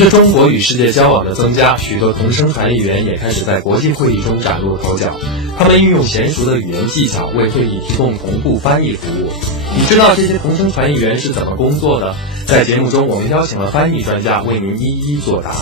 着中国与世界交往的增加，许多同声传译员也开始在国际会议中崭露头角。他们运用娴熟的语言技巧，为会议提供同步翻译服务。你知道这些同声传译员是怎么工作的？在节目中，我们邀请了翻译专家为您一一作答。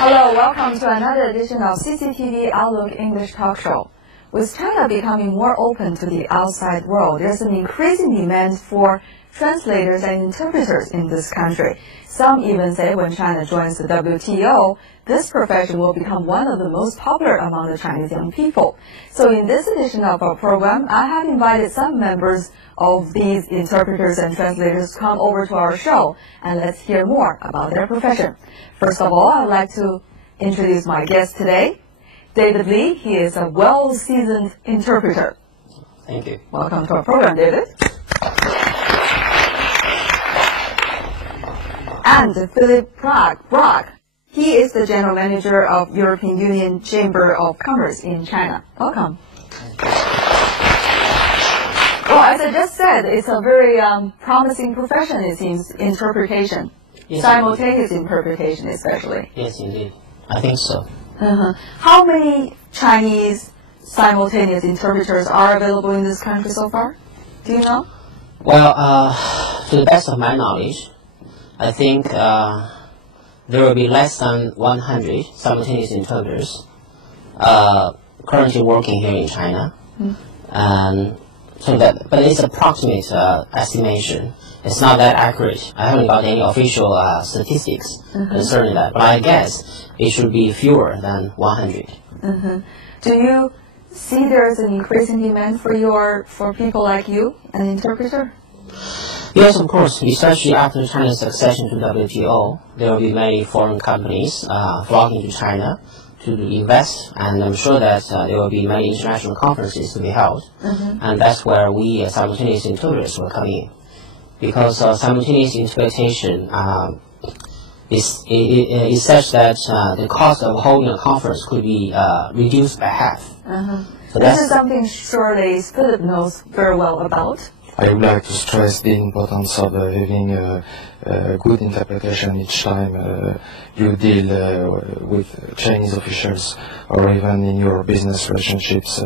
Hello, welcome to another edition of CCTV Outlook English Talk Show. With China becoming more open to the outside world, there's an increasing demand for translators and interpreters in this country. Some even say when China joins the WTO, this profession will become one of the most popular among the Chinese young people. So in this edition of our program, I have invited some members of these interpreters and translators to come over to our show, and let's hear more about their profession. First of all, I'd like to introduce my guest today, David Lee. He is a well-seasoned interpreter. Thank you. Welcome to our program, David. And Philip Brock. He is the general manager of European Union Chamber of Commerce in China. Welcome. Well, as I just said, it's a very promising profession, it seems, interpretation. Yes, simultaneous interpretation especially. Yes, indeed. I think so. How many Chinese simultaneous interpreters are available in this country so far? Do you know? Well, to the best of my knowledge, I think there will be less than 100 simultaneous interpreters currently working here in China. But it's approximate estimation. It's not that accurate. I haven't got any official statistics concerning that, but I guess it should be fewer than 100. Do you see there's an increasing demand for people like you, an interpreter? Yes, of course. Especially after China's accession to WTO, there will be many foreign companies flocking to China to invest, and I'm sure that there will be many international conferences to be held, and that's where we simultaneous interpreters will come in. Because simultaneous interpretation is such that the cost of holding a conference could be reduced by half. So this is something surely Philip knows very well about. I would like to stress the importance of having good interpretation each time you deal with Chinese officials or even in your business relationships,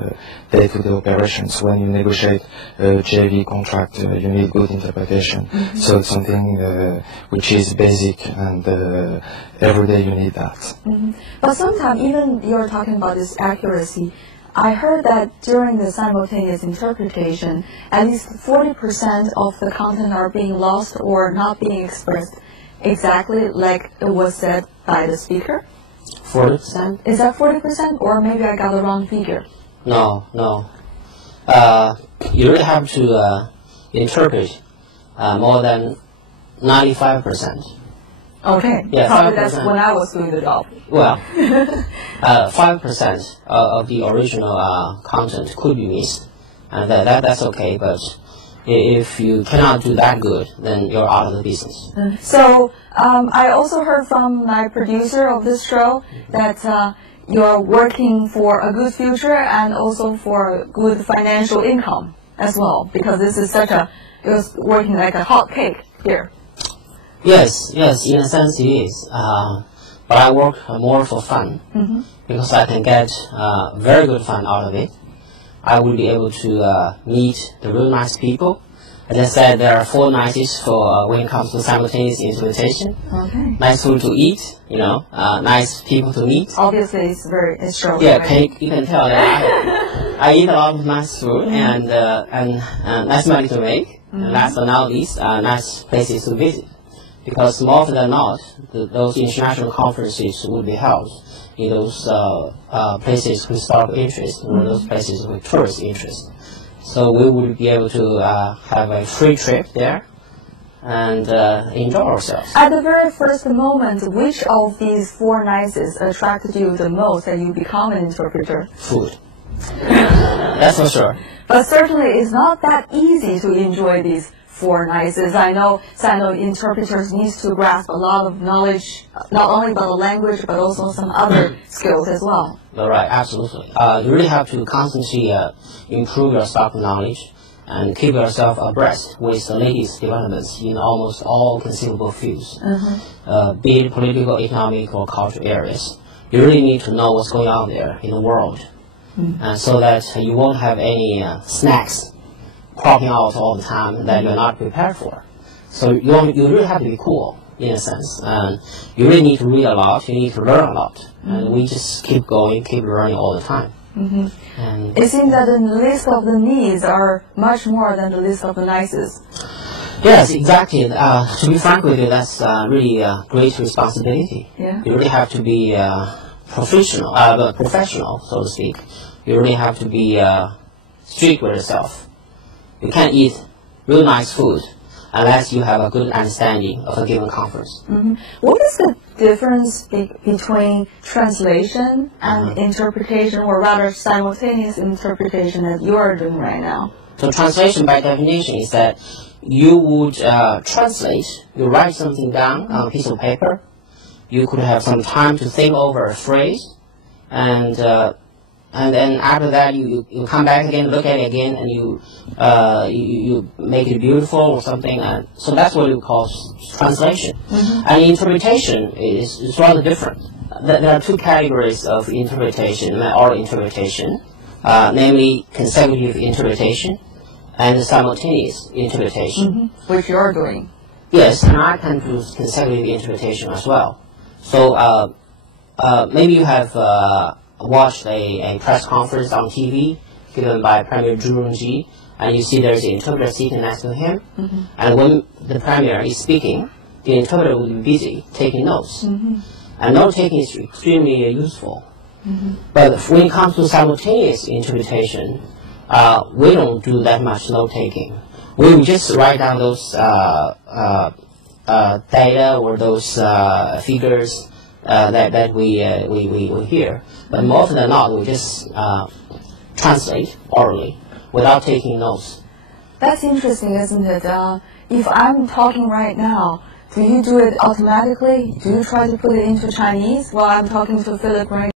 day-to-day operations. When you negotiate a JV contract, you need good interpretation. So it's something which is basic, and every day you need that. But sometimes even you're talking about this accuracy. I heard that during the simultaneous interpretation, at least 40% of the content are being lost or not being expressed exactly like it was said by the speaker. 40%? Is that 40%, or maybe I got the wrong figure? No. You really have to interpret more than 95%. Okay, yeah, probably 5%. That's when I was doing the job. Well, 5% of the original content could be missed, and that's okay, but if you cannot do that good, then you're out of the business. So I also heard from my producer of this show that you're working for a good future and also for good financial income as well, because this is you're working like a hot cake here. Yes, in a sense it is. But I work more for fun, because I can get very good fun out of it. I will be able to meet the real nice people. As I said, there are 4 nices for when it comes to simultaneous interpretation. Okay. Nice food to eat, nice people to meet. Obviously, it's showing. Yeah, you can tell that I eat a lot of nice food and nice money to make. And last but not least, nice places to visit. Because more often than not, those international conferences would be held in those places with historical interest, or those places with tourist interest. So we would be able to have a free trip there and enjoy ourselves. At the very first moment, which of these 4 nices attracted you the most that you become an interpreter? Food. That's for sure. But certainly it's not that easy to enjoy these 4 nices. I know interpreters need to grasp a lot of knowledge, not only about the language, but also some other skills as well. Right, absolutely. You really have to constantly improve your stock of knowledge and keep yourself abreast with the latest developments in almost all conceivable fields, be it political, economic, or cultural areas. You really need to know what's going on there in the world, and so that you won't have any snacks cropping out all the time that you're not prepared for. So you really have to be cool, in a sense. And you really need to read a lot, you need to learn a lot. And we just keep going, keep learning all the time. And it seems that the list of the needs are much more than the list of the nices. yes, exactly. To be frank with you, that's really a great responsibility. Yeah. You really have to be professional, so to speak. You really have to be strict with yourself. You can't eat real nice food unless you have a good understanding of a given conference. What is the difference between translation and interpretation, or rather simultaneous interpretation that you are doing right now? So translation by definition is that you would translate, you write something down on a piece of paper, you could have some time to think over a phrase, and then after that you come back again, look at it again, and you make it beautiful or something. So that's what we call translation. And interpretation is rather different. There are two categories of interpretation, oral interpretation, namely consecutive interpretation and simultaneous interpretation. Which you are doing. Yes, and I can do consecutive interpretation as well. So maybe you have watched a press conference on TV given by Premier Zhu Rongji, and you see there's an interpreter sitting next to him, and when the Premier is speaking, the interpreter will be busy taking notes. And note-taking is extremely useful. But when it comes to simultaneous interpretation, we don't do that much note-taking. We will just write down those data or those figures that we hear. But more often than not, we just translate orally without taking notes. That's interesting, isn't it? If I'm talking right now, do you do it automatically? Do you try to put it into Chinese while I'm talking to Philip right